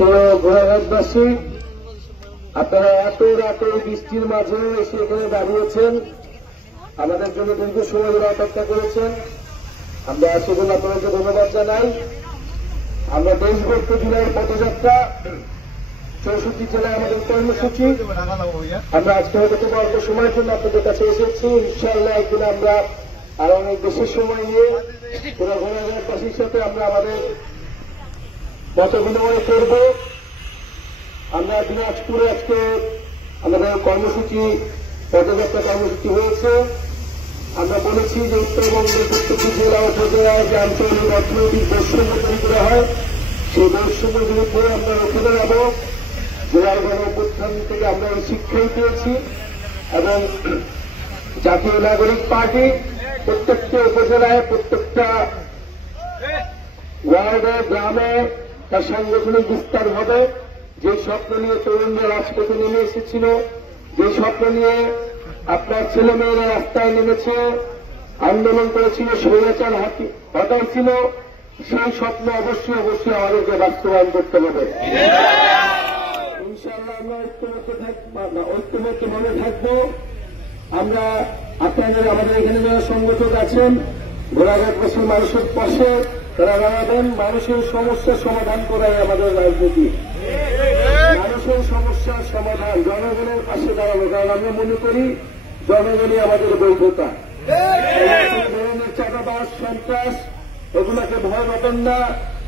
ঘোড়াঘাটবাসী, আপনারা এত রাতে বৃষ্টির মাঝে এসে এখানে দাঁড়িয়েছেন, আমাদের জন্য দীর্ঘ সময় ধরে অপেক্ষা করেছেন। আমরা সেজন্য আপনাদেরকে ধন্যবাদ জানাই। আমরা দেশভক্ত জেলার পদযাত্রা 64 জেলায় আমাদের কর্মসূচি। আমরা আজকে হয়তো অল্প সময়ের জন্য আপনাদের কাছে এসেছি। ইনশাআল্লাহ একদিন আমরা আরো অনেক বেশি সময় নিয়ে পুরো ঘোড়াঘাটবাসীর সাথে আমরা আমাদের মত বিনিময় করব। আমরা দিনাজপুরে আজকে আমাদের কর্মসূচি পদযাত্রা কর্মসূচি হয়েছে। আমরা বলেছি যে উত্তরবঙ্গের প্রত্যেকটি জেলা উপজেলায় যে আঞ্চলিক অর্থনৈতিক বৈষম্য তৈরি করা হয়, সেই বৈষম্যের বিরুদ্ধে আমরা রুখে দাঁড়াবো। জেলার গণ অভ্যুত্থান থেকে আমরা এই শিক্ষাই পেয়েছি এবং জাতীয় নাগরিক পার্টি প্রত্যেকটা উপজেলায়, প্রত্যেকটা ওয়ার্ডে, গ্রামে তার সাংগঠনিক বিস্তার হবে। যে স্বপ্ন নিয়ে তরুণরা রাজপথে নেমে এসেছিল, যে স্বপ্ন নিয়ে আপনার ছেলেমেয়েরা রাস্তায় নেমেছে, আন্দোলন করেছিল, স্বৈরাচার হটাইছিল, সেই স্বপ্ন অবশ্যই অবশ্যই আমাদেরকে বাস্তবায়ন করতে হবে। ইনশাআল্লাহ আমরা ঐক্যবদ্ধভাবে থাকবো। আমরা আপনাদের আমাদের এখানে যারা সংগঠক আছেন, ঘোড়াঘাটবাসীর মানুষের পাশে তারা দাঁড়াবেন। মানুষের সমস্যার সমাধান করাই আমাদের রাজনীতি। মানুষের সমস্যার সমাধান, জনগণের পাশে দাঁড়ানো। কারণ আমরা মনে করি জনগণই আমাদের বৈধতা। ধরনের চাঁদাবাজ, সন্ত্রাস এগুলোকে ভয় পাবেন না।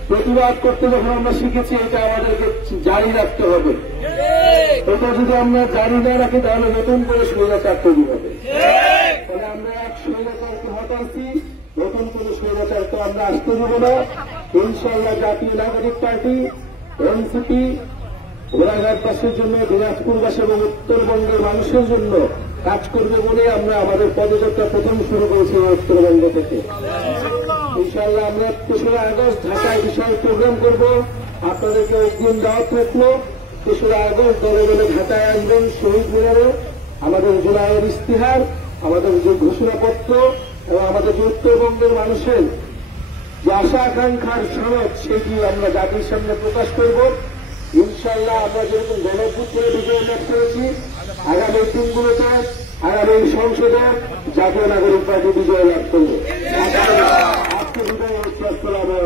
প্রতিবাদ করতে যখন আমরা শিখেছি, এটা আমাদেরকে জারি রাখতে হবে। এটা যদি আমরা জারি না রাখি তাহলে নতুন করে স্বৈরাচার তৈরি হবে। তাহলে আমরা এক স্বৈরাচারকে হটাইছি, নতুন করে স্বৈরাচারকে আমরা আসতে দেব না। ইনশাআল্লাহ জাতীয় নাগরিক পার্টি, এনসিপি ঘোড়াঘাটবাসীর জন্য, দিনাজপুরবাসী এবং উত্তরবঙ্গের মানুষের জন্য কাজ করবে বলে আমরা আমাদের পদযাত্রা প্রথম শুরু করেছি উত্তরবঙ্গ থেকে। ইনশাআল্লাহ আমরা 3রা আগস্ট ঢাকায় বিশাল প্রোগ্রাম করব। আপনাদেরকে একদিন দাওয়াত রাখলো। 3রা আগস্ট দলে দলে ঢাকায় আসবেন। শহীদ মিনারে আমাদের জুলাইয়ের ইস্তিহার, আমাদের যে ঘোষণাপত্র এবং আমাদের যে উত্তরবঙ্গের মানুষের যে আশা আকাঙ্ক্ষার সনদ, সেটি আমরা জাতির সামনে প্রকাশ করব। ইনশাআল্লাহ আমরা যেরকম গণঅভ্যুত্থানে বিজয় লাভ করেছি, আগামী দিনগুলোতে আগামী সংসদে জাতীয় নাগরিক পার্টি বিজয় লাভ করবে। আজকে বিদায় হচ্ছে। আসসালামু আলাইকুম।